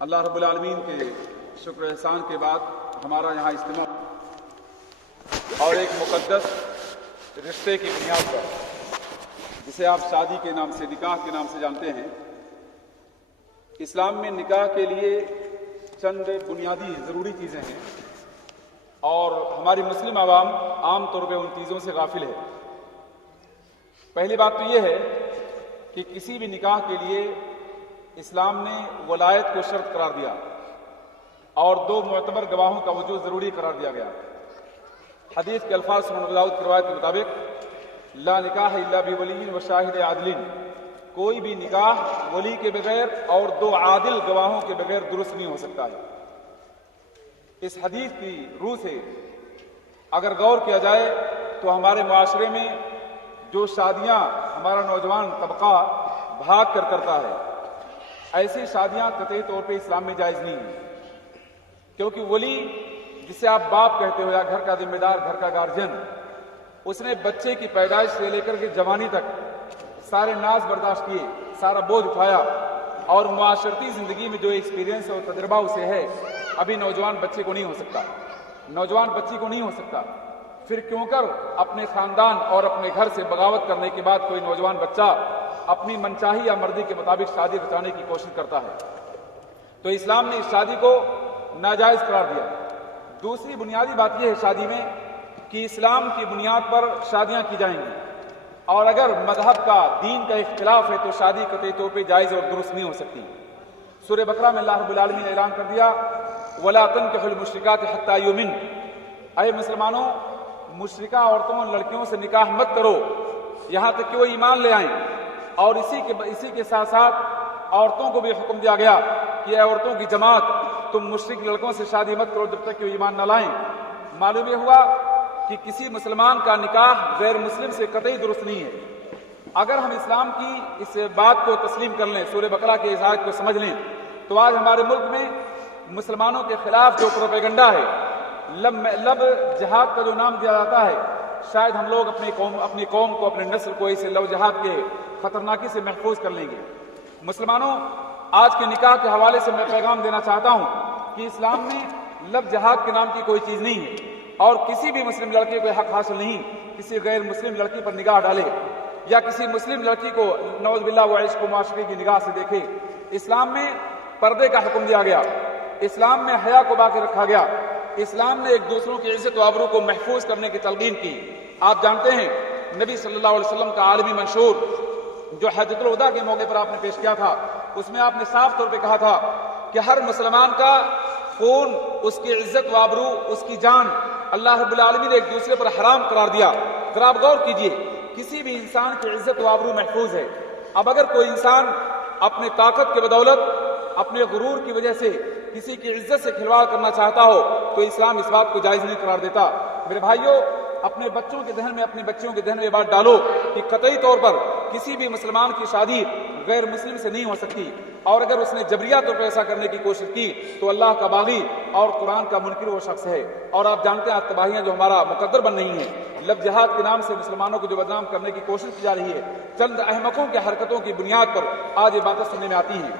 اللہ رب العالمین کے شکر احسان کے بعد ہمارا یہاں اجتماع اور ایک مقدس رشتے کی بنیاد پر، جسے آپ شادی کے نام سے، نکاح کے نام سے جانتے ہیں، اسلام میں نکاح کے لیے چند بنیادی ضروری چیزیں ہیں اور ہماری مسلم عوام عام طور پہ ان چیزوں سے غافل ہے۔ پہلی بات تو یہ ہے کہ کسی بھی نکاح کے لیے اسلام نے ولایت کو شرط قرار دیا اور 2 معتبر گواہوں کا وجود ضروری قرار دیا گیا۔ حدیث کے الفاظ سنن ابو داؤد کی روایت کے مطابق لا نکاح الا بولی و شاہد عادل، کوئی بھی نکاح ولی کے بغیر اور 2 عادل گواہوں کے بغیر درست نہیں ہو سکتا ہے۔ اس حدیث کی روح سے اگر غور کیا جائے تو ہمارے معاشرے میں جو شادیاں ہمارا نوجوان طبقہ بھاگ کر کرتا ہے، ایسی شادیاں قطعی طور پہ اسلام میں جائز نہیں ہیں، کیونکہ ولی جسے آپ باپ کہتے ہو یا گھر کا ذمہ دار، گھر کا گارجین، اس نے بچے کی پیدائش سے لے کر کے جوانی تک سارے ناز برداشت کیے، سارا بوجھ اٹھایا، اور معاشرتی زندگی میں جو ایکسپیرینس اور تجربہ اسے ہے، ابھی نوجوان بچے کو نہیں ہو سکتا، نوجوان بچی کو نہیں ہو سکتا۔ پھر کیوں کر اپنے خاندان اور اپنے گھر سے بغاوت کرنے کے بعد کوئی نوجوان بچہ اپنی منچاہی یا مرضی کے مطابق شادی رچانے کی کوشش کرتا ہے؟ تو اسلام نے اس شادی کو ناجائز قرار دیا۔ دوسری بنیادی بات یہ ہے شادی میں کہ اسلام کی بنیاد پر شادیاں کی جائیں گی، اور اگر مذہب کا، دین کا اختلاف ہے تو شادی قطعی طور پہ جائز اور درست نہیں ہو سکتی۔ سورہ بقرہ میں اللہ رب العالمین نے اعلان کر دیا وَلَا تَنكِحُوا الْمُشْرِكَاتِ حَتَّى يُؤْمِنْ، اے مسلمانوں، مشرکہ عورتوں اور لڑکیوں سے نکاح مت کرو یہاں تک کہ وہ ایمان لے آئیں۔ اور اسی کے ساتھ ساتھ عورتوں کو بھی حکم دیا گیا کہ اے عورتوں کی جماعت، تم مشرک لڑکوں سے شادی مت کرو جب تک کہ وہ ایمان نہ لائیں۔ معلوم یہ ہوا کہ کسی مسلمان کا نکاح غیر مسلم سے قطعی درست نہیں ہے۔ اگر ہم اسلام کی اس بات کو تسلیم کر لیں، سورہ بقرہ کے اس آیت کو سمجھ لیں، تو آج ہمارے ملک میں مسلمانوں کے خلاف جو پروپیگنڈا ہے، لب جہاد کا جو نام دیا جاتا ہے، شاید ہم لوگ اپنی قوم کو، اپنے نسل کو اس لو جہاد کے خطرناکی سے محفوظ کر لیں گے۔ مسلمانوں، آج کے نکاح کے حوالے سے میں پیغام دینا چاہتا ہوں کہ اسلام میں لب جہاد کے نام کی کوئی چیز نہیں ہے، اور کسی بھی مسلم لڑکے کو حق حاصل نہیں کسی غیر مسلم لڑکی پر نگاہ ڈالے یا کسی مسلم لڑکی کو نعوذ باللہ وہ عشق و معاشرے کی نگاہ سے دیکھے۔ اسلام میں پردے کا حکم دیا گیا، اسلام میں حیا کو باقی رکھا گیا، اسلام نے ایک دوسروں کی عزت و آبرو کو محفوظ کرنے کی تلقین کی۔ آپ جانتے ہیں نبی صلی اللہ علیہ وسلم کا عالمی منشور جو حجۃ الوداع کے موقع پر آپ نے پیش کیا تھا، اس میں آپ نے صاف طور پہ کہا تھا کہ ہر مسلمان کا خون، اس کی عزت و آبرو، اس کی جان اللہ رب العالمین نے ایک دوسرے پر حرام قرار دیا۔ ذرا آپ غور کیجئے، کسی بھی انسان کی عزت و آبرو محفوظ ہے۔ اب اگر کوئی انسان اپنے طاقت کے بدولت، اپنے غرور کی وجہ سے کسی کی عزت سے کھلواڑ کرنا چاہتا ہو تو اسلام اس بات کو جائز نہیں قرار دیتا۔ میرے بھائیوں، اپنے بچوں کے ذہن میں، اپنی بچیوں کے ذہن میں یہ بات ڈالو کہ قطعی طور پر کسی بھی مسلمان کی شادی غیر مسلم سے نہیں ہو سکتی، اور اگر اس نے جبریہ طور پر ایسا کرنے کی کوشش کی تو اللہ کا باغی اور قرآن کا منکر وہ شخص ہے۔ اور آپ جانتے ہیں آج تباہیاں جو ہمارا مقدر بن رہی ہیں، لب جہاد کے نام سے مسلمانوں کو جو بدنام کرنے کی کوشش کی جا رہی ہے، چند احمقوں کی حرکتوں کی بنیاد پر آج یہ باتیں سننے میں آتی ہیں۔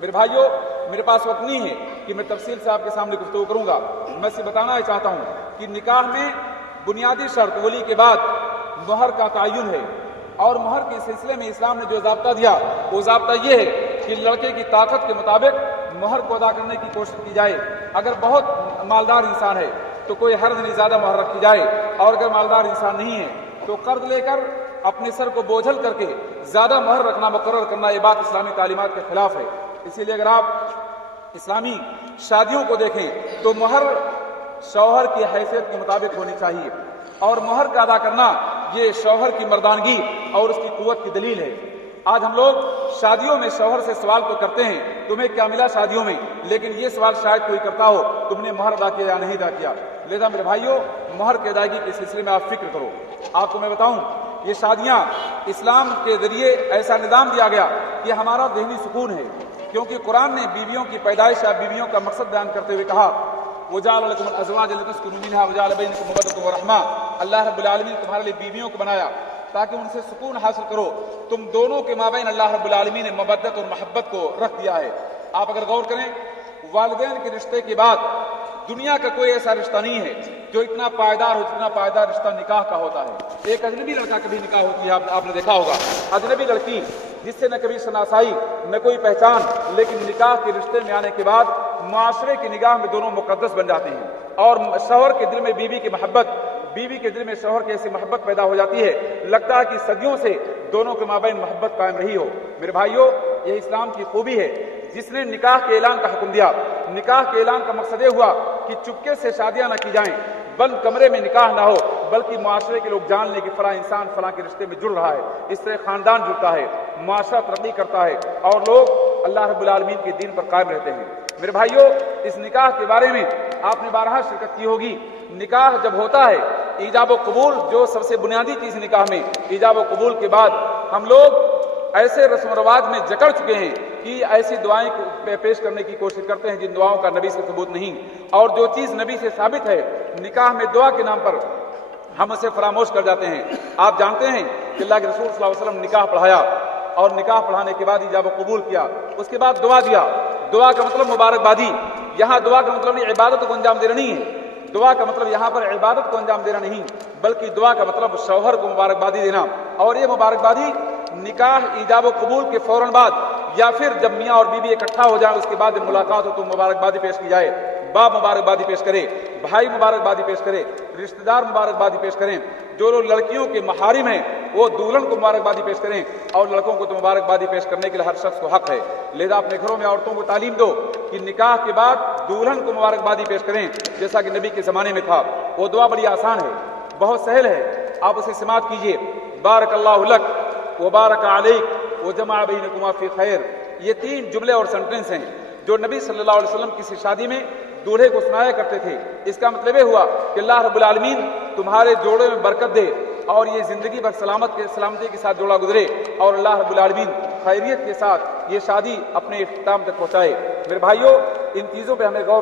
میرے بھائیوں، میرے پاس وقت نہیں ہے کہ میں تفصیل سے آپ کے سامنے گفتگو کروں گا۔ میں سے بتانا ہی چاہتا ہوں کہ نکاح میں بنیادی شرط ولی کے بعد مہر کا تعین ہے، اور مہر کے سلسلے میں اسلام نے جو ضابطہ دیا وہ ضابطہ یہ ہے کہ لڑکے کی طاقت کے مطابق مہر کو ادا کرنے کی کوشش کی جائے۔ اگر بہت مالدار انسان ہے تو کوئی حرج نہیں، زیادہ مہر رکھی جائے، اور اگر مالدار انسان نہیں ہے تو قرض لے کر اپنے سر کو بوجھل کر کے زیادہ مہر رکھنا، مقرر کرنا، یہ بات اسلامی تعلیمات کے خلاف ہے۔ اسی لیے اگر آپ اسلامی شادیوں کو دیکھیں تو مہر شوہر کی حیثیت کے مطابق ہونی چاہیے، اور مہر کا ادا کرنا یہ شوہر کی مردانگی اور اس کی قوت کی دلیل ہے۔ آج ہم لوگ شادیوں میں شوہر سے سوال تو کرتے ہیں تمہیں کیا ملا شادیوں میں، لیکن یہ سوال شاید کوئی کرتا ہو تم نے مہر ادا کیا یا نہیں ادا کیا۔ لہذا میرے بھائیوں، مہر کی ادائیگی کے سلسلے میں آپ فکر کرو۔ آپ کو میں بتاؤں، یہ شادیاں اسلام کے ذریعے ایسا نظام دیا گیا کہ ہمارا ذہنی سکون ہے، کیونکہ قرآن نے بیویوں کی پیدائش یا بیویوں کا مقصد بیان کرتے ہوئے کہا وَجَعَلَ لَكُمُ الْأَزْوَاجَ لِتَسْكُنُوا مِنْهَا وَجَعَلَ بَيْنَكُم مَّوَدَّةً وَرَحْمَةً، اللہ رب العالمین تمہارے لیے بیویوں کو بنایا تاکہ ان سے سکون حاصل کرو۔ تم دونوں کے مابین اللہ رب العالمین نے مودت اور محبت کو رکھ دیا ہے۔ آپ اگر غور کریں والدین کے رشتے کے بعد دنیا کا کوئی ایسا رشتہ نہیں ہے جو اتنا پائیدار ہو جتنا پائیدار رشتہ نکاح کا ہوتا ہے۔ ایک اجنبی لڑکا کبھی نکاح ہوتی ہے، آپ نے دیکھا ہوگا، اجنبی لڑکی جس سے نہ کبھی شناسائی نہ کوئی پہچان، لیکن نکاح کے رشتے میں آنے کے بعد معاشرے کی نگاہ میں دونوں مقدس بن جاتے ہیں، اور شوہر کے دل میں بیوی کی محبت، بیوی کے دل میں شوہر کی ایسی محبت پیدا ہو جاتی ہے، لگتا ہے کہ صدیوں سے دونوں کے مابین محبت قائم رہی ہو۔ میرے بھائیوں، یہ اسلام کی خوبی ہے جس نے نکاح کے اعلان کا حکم دیا۔ نکاح کے اعلان کا مقصد یہ ہوا کہ چپکے سے شادیاں نہ کی جائیں، بند کمرے میں نکاح نہ ہو، بلکہ معاشرے کے لوگ جان لیں کہ فلاں انسان فلاں کے رشتے میں جڑ رہا ہے، اس سے خاندان جڑتا ہے، معاشرہ ترقی کرتا ہے، اور لوگ اللہ رب العالمین کے دین پر قائم رہتے ہیں۔ میرے بھائیوں، اس نکاح کے بارے میں آپ نے بارہا شرکت کی ہوگی۔ نکاح جب ہوتا ہے، ایجاب و قبول جو سب سے بنیادی چیز نکاح میں، ایجاب و قبول کے بعد ہم لوگ ایسے رسم و رواج میں جکڑ چکے ہیں کہ ایسی دعائیں پیش کرنے کی کوشش کرتے ہیں جن دعاؤں کا نبی سے ثبوت نہیں، اور جو چیز نبی سے ثابت ہے نکاح میں دعا کے نام پر ہم اسے فراموش کر جاتے ہیں۔ آپ جانتے ہیں کہ اللہ کے رسول صلی اللہ علیہ وسلم نکاح پڑھایا، اور نکاح پڑھانے کے بعد ایجاب و قبول کیا، اس کے بعد دعا دیا۔ دعا کا مطلب مبارکبادی، یہاں دعا کا مطلب عبادت کو انجام دینا نہیں ہے، دعا کا مطلب یہاں پر عبادت کو انجام دینا نہیں، بلکہ دعا کا مطلب شوہر کو مبارکبادی دینا، اور یہ مبارکبادی نکاح ایجاب و قبول کے فوراً بعد، یا پھر جب میاں اور بیوی اکٹھا ہو جائیں اس کے بعد جب ملاقات ہو تو مبارکبادی پیش کی جائے۔ باپ مبارکبادی پیش کرے، بھائی مبارکبادی پیش کرے، رشتہ دار مبارکبادی پیش کریں، جو لوگ لڑکیوں کے محارم ہیں وہ دولہن کو مبارکبادی پیش کریں، اور لڑکوں کو تو مبارکبادی پیش کرنے کے لیے ہر شخص کو حق ہے۔ لہذا اپنے گھروں میں عورتوں کو تعلیم دو کہ نکاح کے بعد دولہن کو مبارکبادی پیش کریں، جیسا کہ نبی کے زمانے میں تھا۔ وہ دعا بڑی آسان ہے، بہت سہل ہے، آپ اسے سماعت کیجئے۔ بارک اللہ لک وبارک علیک وجمع بینکما فی خیر، یہ 3 جملے اور سینٹنس ہیں جو نبی صلی اللہ علیہ وسلم کسی شادی میں دولہے کو سنایا کرتے تھے۔ اس کا مطلب یہ ہوا کہ اللہ رب العالمین تمہارے جوڑے میں برکت دے اور یہ زندگی بھر سلامتی کے ساتھ جوڑا گزرے، اور اللہ رب العالمین خیریت کے ساتھ یہ شادی اپنے اختتام تک پہنچائے۔ میرے بھائیوں، ان چیزوں پہ ہمیں غور